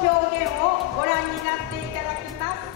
表現をご覧になっていただきます。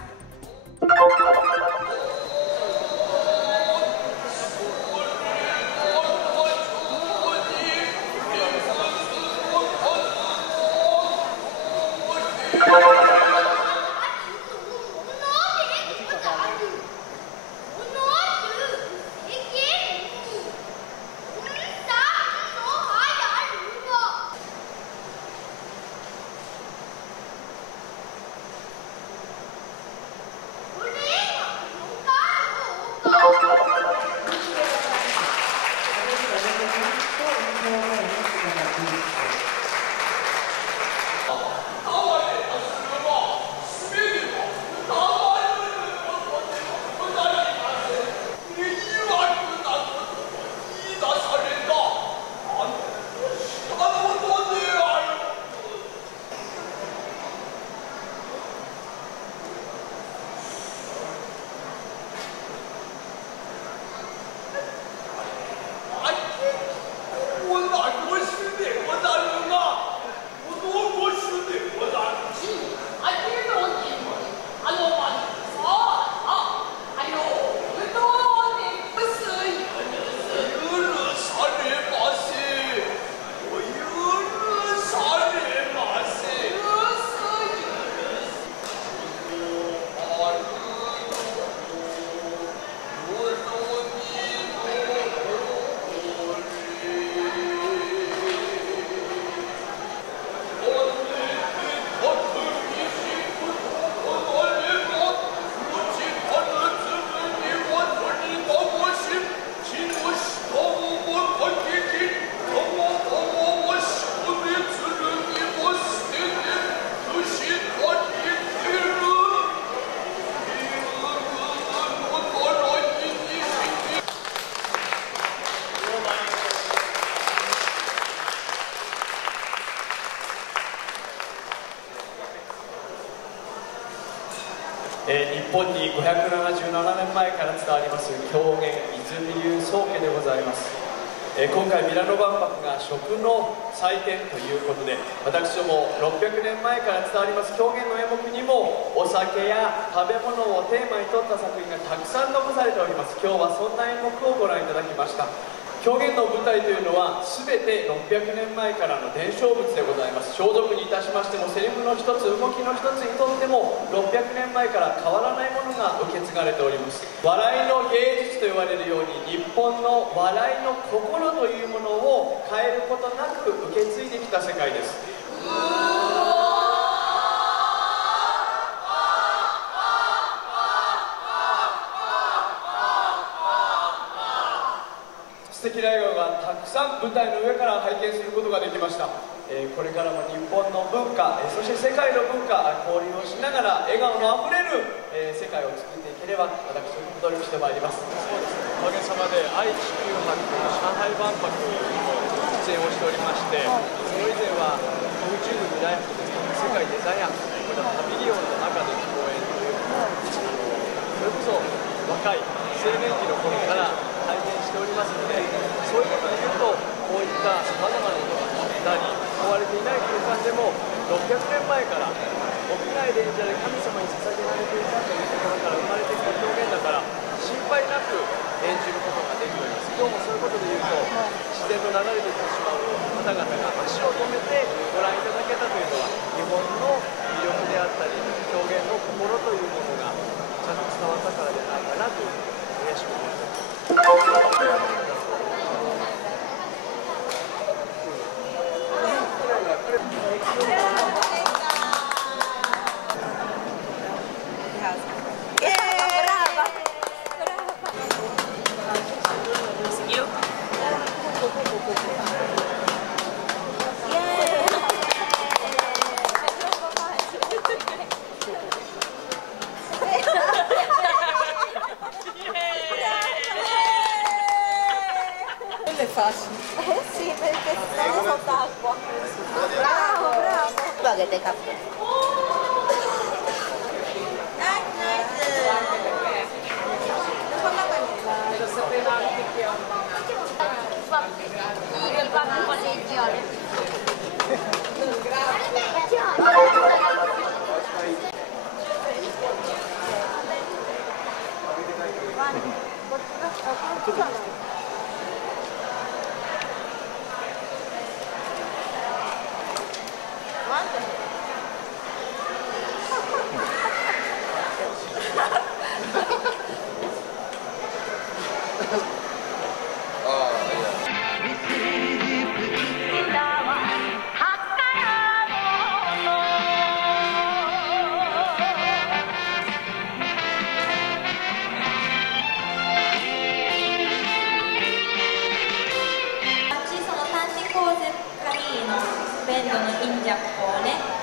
日本に577年前から伝わります狂言泉流宗家でございます。今回ミラノ万博が食の祭典ということで、私ども600年前から伝わります狂言の演目にもお酒や食べ物をテーマにとった作品がたくさん残されております。今日はそんな演目をご覧いただきました。狂言の舞台というのは全て600年前からの伝承物でございます。装束にいたしましてもセリフの一つ、動きの一つにとっても600年前から変わらないものが受け継がれております。笑いの芸術と言われるように日本の笑いの心というものを変えることなく受け継いできた世界です。素敵な笑顔がたくさん舞台の上から拝見することができました。これからも日本の文化、そして世界の文化、交流をしながら笑顔のあふれる、世界を作っていければ私ども努力してまいります。おかげさまで愛・地球博、上海万博にも出演をしておりまして、その以前は宇宙未来博ですとか世界デザイン博、これはパビリオンの中で公演というのをそれこそ若い青年期の頃から体験しておりますので、そういうことで言うとこういったさまざまなものがあったり壊れていない空間でも600年前から屋外で演者で神様に捧げられていたというところから生まれてきた表現だから心配なく演じることができております。今日もそういうことで言うと自然と流れてきてしまう方々が足を止めてご覧いただけたというのは日本の魅力であったり表現の心というものがちゃんと伝わったからじゃないかなというふうに嬉しく思います。Sì, perché sono sott'acqua. Bravo, bravo. Spaghetti caffè. Lo sapeva anche che ho un po' di in Giappone